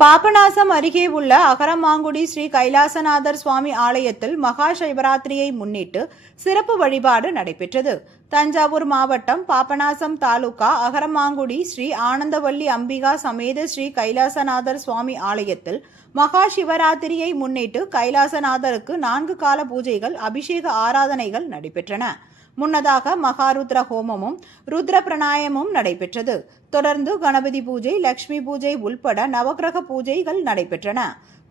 பாபநாசம் அருகே உள்ள அகரமாங்குடி ஸ்ரீ கைலாசநாதர் சுவாமி ஆலயத்தில் மகா சிவராத்திரியை முன்னிட்டு சிறப்பு வழிபாடு நடைபெற்றது. தஞ்சாவூர் மாவட்டம் பாபநாசம் தாலுகா அகரமாங்குடி ஸ்ரீ ஆனந்தவல்லி அம்பிகா சமேத ஸ்ரீ கைலாசநாதர் சுவாமி ஆலயத்தில் மகா சிவராத்திரியை முன்னிட்டு கைலாசநாதருக்கு நான்கு கால பூஜைகள் அபிஷேக ஆராதனைகள் நடைபெற்றன. முன்னதாக மகாருத்ர ஹோமமும் ருத்ர பிரணாயமும் நடைபெற்றது. தொடர்ந்து கணபதி பூஜை லட்சுமி பூஜை உள்பட நவக்கிரக பூஜைகள் நடைபெற்றன.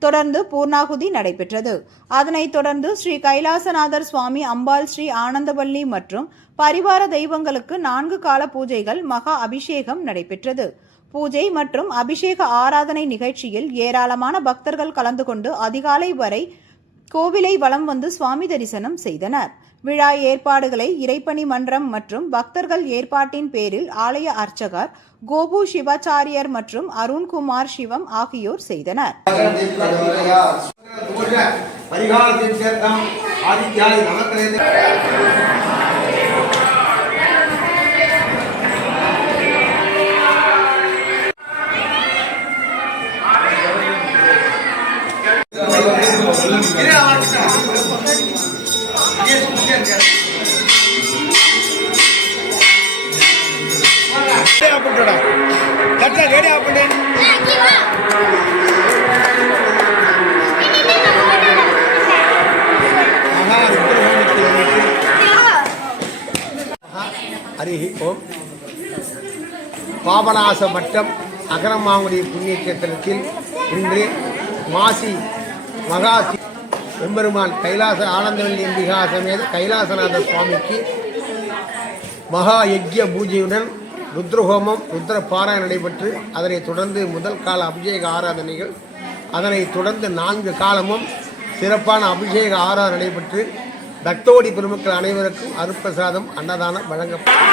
தொடர்ந்து பூர்ணாகுதி நடைபெற்றது. அதனைத் தொடர்ந்து ஸ்ரீ கைலாசநாதர் சுவாமி அம்பாள் ஸ்ரீ ஆனந்தவல்லி மற்றும் பரிவார தெய்வங்களுக்கு நான்கு கால பூஜைகள் மகா அபிஷேகம் நடைபெற்றது. பூஜை மற்றும் அபிஷேக ஆராதனை நிகழ்ச்சியில் ஏராளமான பக்தர்கள் கலந்து கொண்டு அதிகாலை வரை கோவிலை வலம் வந்து சுவாமி தரிசனம் செய்தனர். விழா ஏற்பாடுகளை இறைப்பணி மன்றம் மற்றும் பக்தர்கள் ஏற்பாட்டின் பேரில் ஆலய அர்ச்சகர் கோபு சிவாச்சாரியர் மற்றும் அருண்குமார் சிவம் ஆகியோர் செய்தனர். பரிகாரத்திற்கேற்றம் ஆதித்யாய் நமக்கிரேத ரெடி ஆப்பிட்டு ஹரி ஓம். பாபநாச மட்டம் அகரமாங்குடி புண்ணிய கேத்திரத்தில் இன்று மாசி மகா எம்பெருமான் கைலாச ஆனந்தவல்லி அம்பிகா சமேத கைலாசநாத சுவாமிக்கு மகா யஜ்ய பூஜையுடன் ருத்ரஹோமம் ருத்ர பாராயணம் நடைபெற்று அதனைத் தொடர்ந்து முதல் கால அபிஷேக ஆராதனைகள் அதனைத் தொடர்ந்து நான்கு காலமும் சிறப்பான அபிஷேக ஆராதனை நடைபெற்று பக்தோடி பெருமக்கள் அனைவருக்கும் அருப்பிரசாதம் அன்னதானம் வழங்கப்பட்டது.